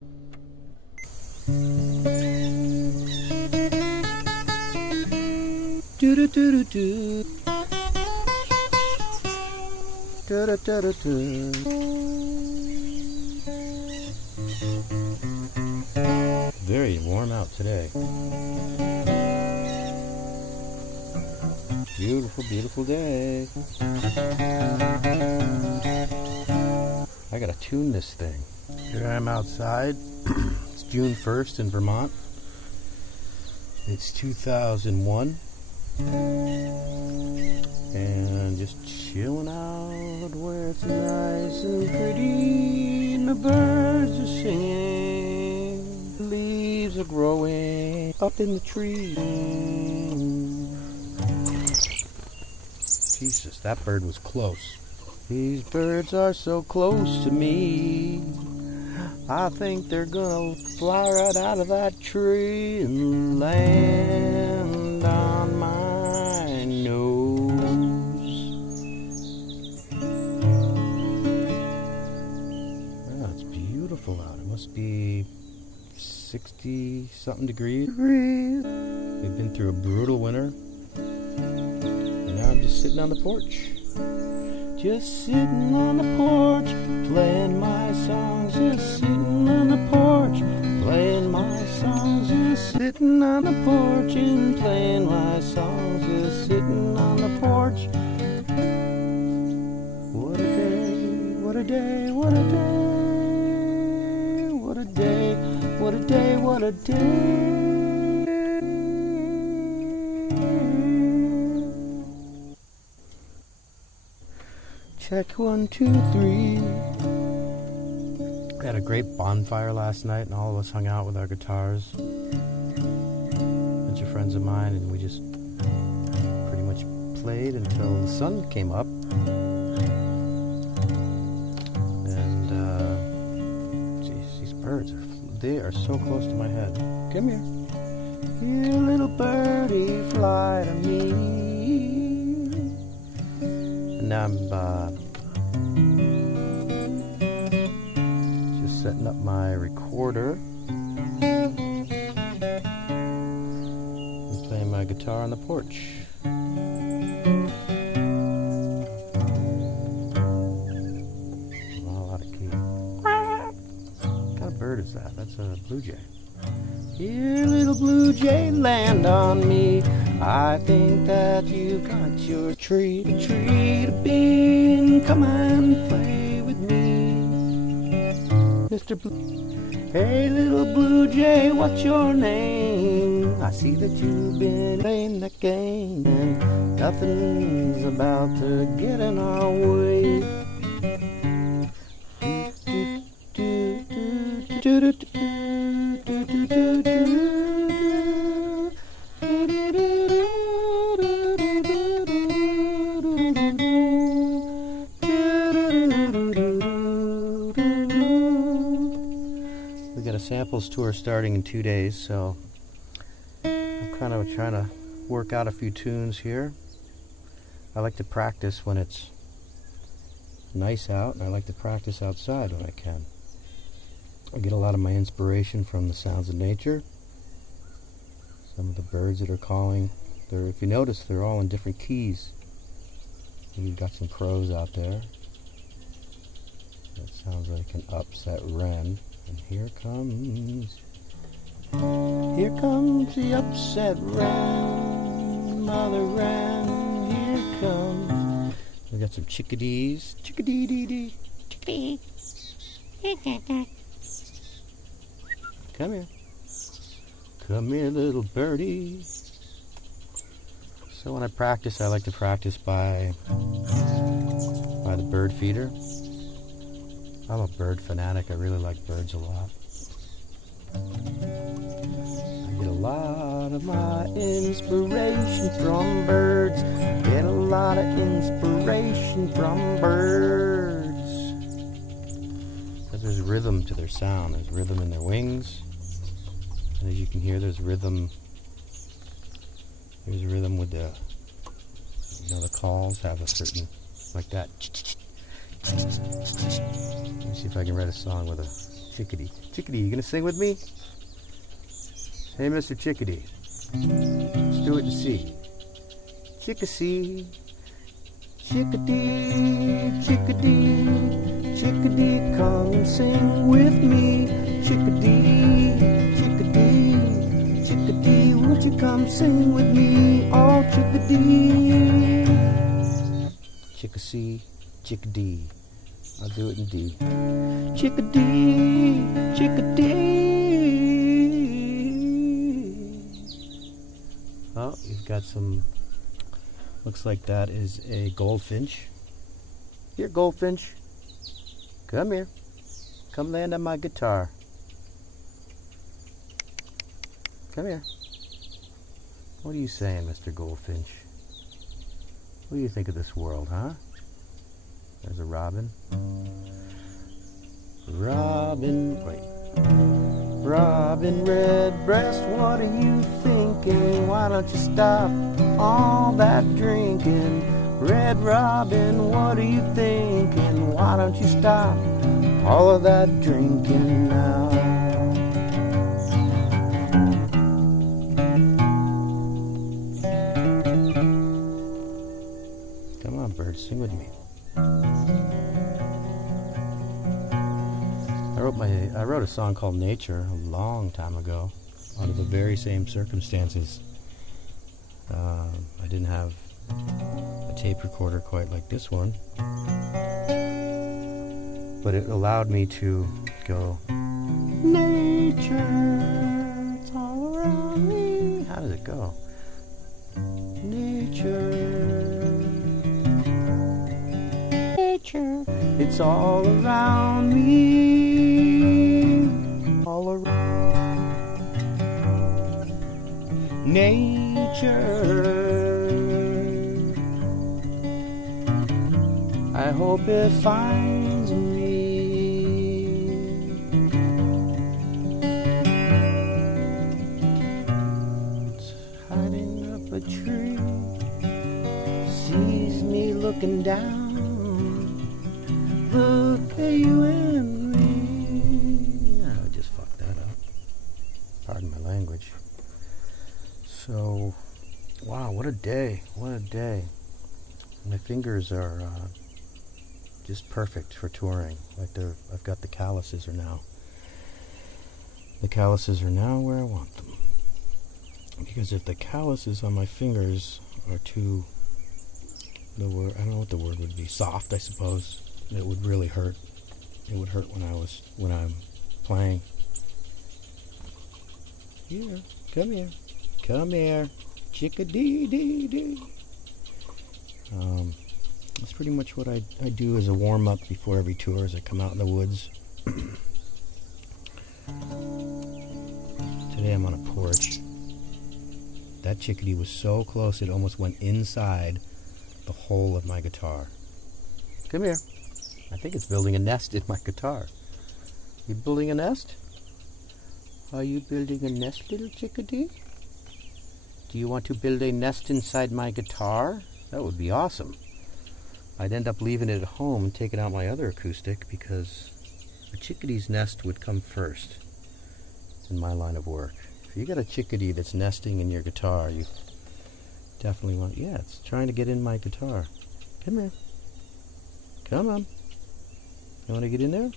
Do do do do do. Da da da da da. Very warm out today. Beautiful, beautiful day. I gotta tune this thing. Here I am outside. It's June 1st in Vermont. It's 2001. And just chilling out where it's nice and pretty, and the birds are singing, the leaves are growing up in the trees. Jesus, that bird was close. These birds are so close to me, I think they're gonna fly right out of that tree and land on my nose. Oh, it's beautiful out. It must be 60-something degrees. We've been through a brutal winter, and now I'm just sitting on the porch. Just sitting on the porch, playing my songs. Just sitting on the porch, playing my songs. Just sitting on the porch and playing my songs. Just sitting on the porch. What a day, what a day, what a day. What a day, what a day, what a day. Check 1, 2, 3. We had a great bonfire last night, and all of us hung out with our guitars. A bunch of friends of mine, and we just pretty much played until the sun came up. And geez, these birds they are so close to my head. Come here. Here, little birdie, fly to me. And now I'm just setting up my recorder and playing my guitar on the porch. Not a lot of key. What kind of bird is that? That's a blue jay. Here, little blue jay, land on me. I think that you got your treat to be, and come and play with me, Mr. Blue. Hey, little blue jay, what's your name? I see that you've been playing that game, and nothing's about to get in our way. We got a samples tour starting in 2 days, so I'm kind of trying to work out a few tunes here. I like to practice when it's nice out, and I like to practice outside when I can. I get a lot of my inspiration from the sounds of nature. Some of the birds that are calling, if you notice, they're all in different keys. We've got some crows out there. That sounds like an upset wren. And here comes the upset wren, mother wren, here comes. We got some chickadees, chickadee-dee-dee, chickadee. Come here. Come here, little birdie. So when I practice, I like to practice by the bird feeder. I'm a bird fanatic. I really like birds a lot. I get a lot of my inspiration from birds. Get a lot of inspiration from birds. Because there's rhythm to their sound. There's rhythm in their wings. And as you can hear, there's rhythm. There's rhythm with the calls have a certain, like that. Let me see if I can write a song with a Chickadee. Chickadee, you gonna sing with me? Hey, Mr. Chickadee. Let's do it in C. Chickasee. Chickadee, chickadee, chickadee, come and sing with me. Chickadee, chickadee, chickadee, won't you come sing with me? Oh, chickadee. Chickasee, chickadee. I'll do it in D. Chickadee, chickadee. Oh, you've got some. Looks like that is a goldfinch. Here, goldfinch. Come here. Come land on my guitar. Come here. What are you saying, Mr. Goldfinch? What do you think of this world, huh? There's a robin. Robin, wait. Robin Redbreast, what are you thinking? Why don't you stop all that drinking? Red Robin, what are you thinking? Why don't you stop all of that drinking now? Come on, birds, sing with me. I wrote a song called Nature a long time ago, under the very same circumstances. I didn't have a tape recorder quite like this one, but it allowed me to go, nature, it's all around me. How does it go? Nature, nature, it's all around me. All around. Nature, I hope it finds me. It's hiding up a tree, sees me looking down. Look at you and me. I just fucked that up. Pardon my language. So, wow, what a day. What a day. My fingers are just perfect for touring. Like I've got the calluses are now. The calluses are now where I want them. Because if the calluses on my fingers are too, I don't know what the word would be, soft, I suppose, it would really hurt. It would hurt when I'm playing. Yeah, come here. Come here. Chickadee-dee-dee. That's pretty much what I do as a warm-up before every tour, as I come out in the woods. Today I'm on a porch. That chickadee was so close it almost went inside the hole of my guitar. Come here. I think it's building a nest in my guitar. You building a nest? Are you building a nest, little chickadee? Do you want to build a nest inside my guitar? That would be awesome. I'd end up leaving it at home and taking out my other acoustic because a chickadee's nest would come first in my line of work. If you got a chickadee that's nesting in your guitar, you definitely want... Yeah, it's trying to get in my guitar. Come here. Come on. You want to get in there?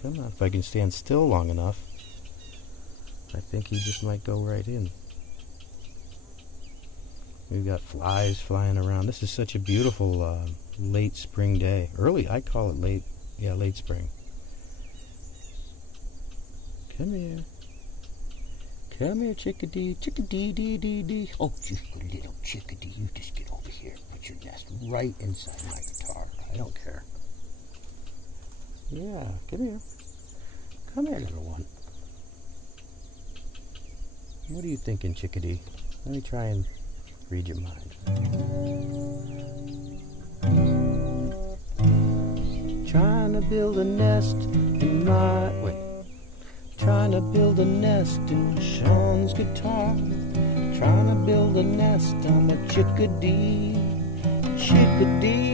Come on. If I can stand still long enough, I think he just might go right in. We've got flies flying around. This is such a beautiful late spring day. Early, I call it late spring. Come here. Come here, chickadee. Chickadee-dee-dee-dee. Oh, you little chickadee. You just get over here and put your nest right inside my guitar. I don't care. Yeah, come here. Come here, little one. What are you thinking, chickadee? Let me try and read your mind. Trying to build a nest in my... Wait. Trying to build a nest in Sean's guitar. Trying to build a nest on the chickadee. Chickadee.